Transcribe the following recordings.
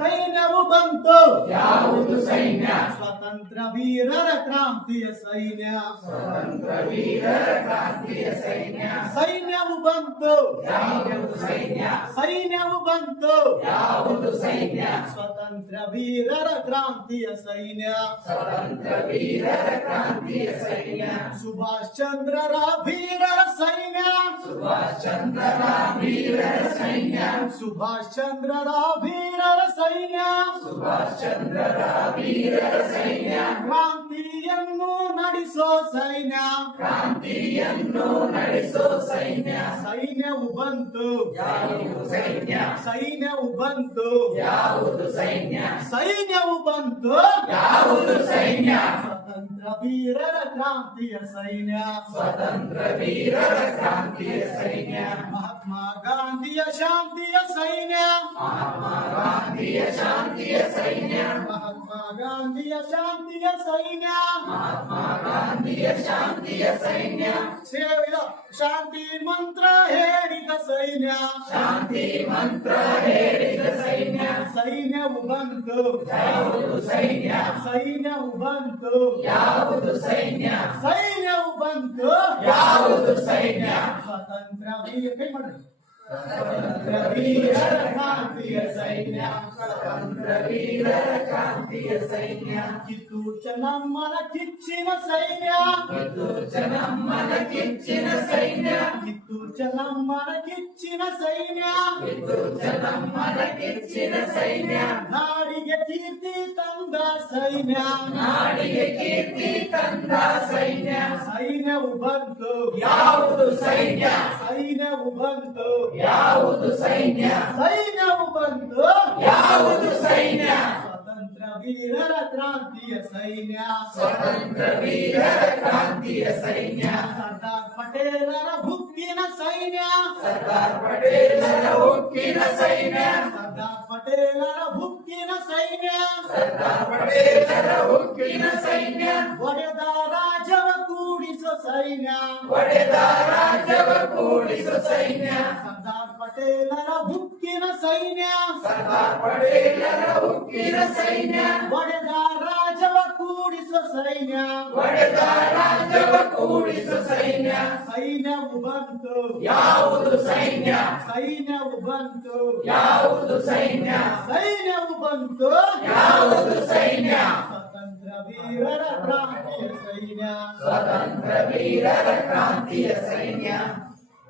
ಸೈನ್ಯವು ಬಂತು ಯಾವುದು ಸೈನ್ಯ ಸ್ವತಂತ್ರ ವೀರರ ಕ್ರಾಂತಿಯ ಸೈನ್ಯ ಸ್ವತಂತ್ರ ವೀರರ ಕ್ರಾಂತಿಯ ಸೈನ್ಯ ಸೈನ್ಯವು ಬಂತು ಯಾವುದು ಸೈನ್ಯ ಸೈನ್ಯವು ಬಂತು ಯಾವುದು ಸೈನ್ಯ ಸ್ವತಂತ್ರ ವೀರರ ಕ್ರಾಂತಿಯ ಸೈನ್ಯ ಸ್ವತಂತ್ರ ವೀರರ ಕ್ರಾಂತಿಯ ಸೈನ್ಯ ಸುಭಾಷ್ ಚಂದ್ರರ ವೀರರ ಸೈನ್ಯ ಸುಭಾಷ್ ಚಂದ್ರರ ವೀರರ ಸೈನ್ಯ ಸುಭಾಷ್ ಚಂದ್ರರ ವೀರರ ಸೈನ್ಯ ಸುಭಾಷ್ ಚಂದ್ರರ ವೀರರ ಸೈನ್ಯ ಕ್ರಾಂತಿಯನ್ನು ನಡೆಸೋ ಸೈನ್ಯ ಕ್ರಾಂತಿಯನ್ನು ನಡೆಸೋ ಸೈನ್ಯ ಸೈನ್ಯವು ಬಂತು ಯಾವುದು ಸೈನ್ಯ ಸೈನ್ಯವು ಬಂತು ಯಾವುದು ಸೈನ್ಯ ಸೈನ್ಯವು ಬಂತು ಯಾವುದು ಸೈನ್ಯ ಸ್ವತಂತ್ರ ವೀರರ ಕ್ರಾಂತಿಯ ಸೈನ್ಯ ಸ್ವತಂತ್ರ ವೀರರ ಕ್ರಾಂತಿಯ ಸೈನ್ಯ ಮಹಾತ್ಮ ಗಾಂಧಿಯ ಶಾಂತಿಯ ಸೈನ್ಯ ಮಹಾತ್ಮ ಗಾಂಧಿಯ ಶಾಂತಿಯ ಸೈನ್ಯ ಮಹಾತ್ಮ ಗಾಂಧಿಯ ಶಾಂತಿಯ ಸೈನ್ಯ ಮಹಾತ್ಮ ಗಾಂಧಿಯ ಶಾಂತಿಯ ಸೈನ್ಯ ಸೇವಿದ ಶಾಂತಿ ಮಂತ್ರ ಹೇಳಿದ ಸೈನ್ಯ ಶಾಂತಿ ಮಂತ್ರ ಹೇಳಿದ ಸೈನ್ಯ ಸೈನ್ಯವು ಬಂತು ಯಾವುದು ಸೈನ್ಯ ಸೈನ್ಯವು ಬಂತು ಯಾವುದು ಸೈನ್ಯ ಸೈನ್ಯವು ಬಂತು ಯಾವುದು ಸೈನ್ಯ ಸ್ವತಂತ್ರ ವೀರ ಕೈ ಮಾಡ್ರಿ ಸ್ವತಂತ್ರ ವೀರರ ಕ್ರಾಂತಿಯ ಸೈನ್ಯ ಸ್ವತಂತ್ರ ವೀರರ ಕ್ರಾಂತಿಯ ಸೈನ್ಯ ಕಿತ್ತೂರು ಚೆನ್ನಮ್ಮನ ಕಿಚ್ಚಿನ ಸೈನ್ಯ ಕಿತ್ತೂರು ಚೆನ್ನಮ್ಮನ ಕಿಚ್ಚಿನ ಸೈನ್ಯ ಕಿತ್ತೂರು ಚೆನ್ನಮ್ಮನ ಕಿಚ್ಚಿನ ಸೈನ್ಯ ಕಿತ್ತೂರು ಚೆನ್ನಮ್ಮನ ಕಿಚ್ಚಿನ ಸೈನ್ಯ ನಾಡಿಗೆ ಕೀರ್ತಿ ತಂದ ಸೈನ್ಯ ನಾಡಿಗೆ ಕೀರ್ತಿ ತಂದ ಸೈನ್ಯ ಸೈನ್ಯವು ಬಂತು ಯಾವುದು ಸೈನ್ಯ ಸೈನ್ಯವು ಬಂತು ಯಾವುದು ಸೈನ್ಯ ಸೈನ್ಯವು ಬಂತು ಯಾವುದು ಸೈನ್ಯ ಸ್ವತಂತ್ರ ವೀರರ ಕ್ರಾಂತಿಯ ಸೈನ್ಯ ಸ್ವತಂತ್ರ ವೀರರ ಕ್ರಾಂತಿಯ ಸೈನ್ಯ ಸರ್ದಾರ್ ಪಟೇಲರ ಹುಕ್ಕಿನ ಸೈನ್ಯ ಸರ್ದಾರ್ ಪಟೇಲರ ಉಕ್ಕಿನ ಸೈನ್ಯ ಸರ್ದಾರ್ ಪಟೇಲರ ಹುಕ್ಕಿನ ಸೈನ್ಯ ಸರ್ದಾರ್ ಪಟೇಲರ ಉಕ್ಕಿನ ಸೈನ್ಯ ಒಡೆದ ರಾಜವ ಕೂಡಿಸೋ ಸೈನ್ಯ ಒಡೆದ ರಾಜ್ಯವ ಕೂಡಿಸು ಸೈನ್ಯ ಸರ್ದಾರ್ ಪಟೇಲರ ಹುಕ್ಕಿನ ಸೈನ್ಯ ಸರ್ದಾರ್ ಪಟೇಲರ ಉಕ್ಕಿನ ಸೈನ್ಯ ಒಡೆದ ರಾಜವ ಕೂಡಿಸೋ ಸೈನ್ಯ ಒಡೆದ ರಾಜ್ಯವ ಕೂಡಿಸು ಸೈನ್ಯ ಸೈನ್ಯವು ಬಂತು ಯಾವುದು ಸೈನ್ಯ ಸೈನ್ಯವು ಬಂತು ಯಾವುದು ಸೈನ್ಯ ಸೈನ್ಯವು ಬಂತು ಯಾವುದು ಸೈನ್ಯ ಸ್ವತಂತ್ರ ವೀರರ ಕ್ರಾಂತಿಯ ಸೈನ್ಯ ಸ್ವತಂತ್ರ ವೀರರ ಕ್ರಾಂತಿಯ ಸೈನ್ಯ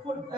ಪುಟ್ಟ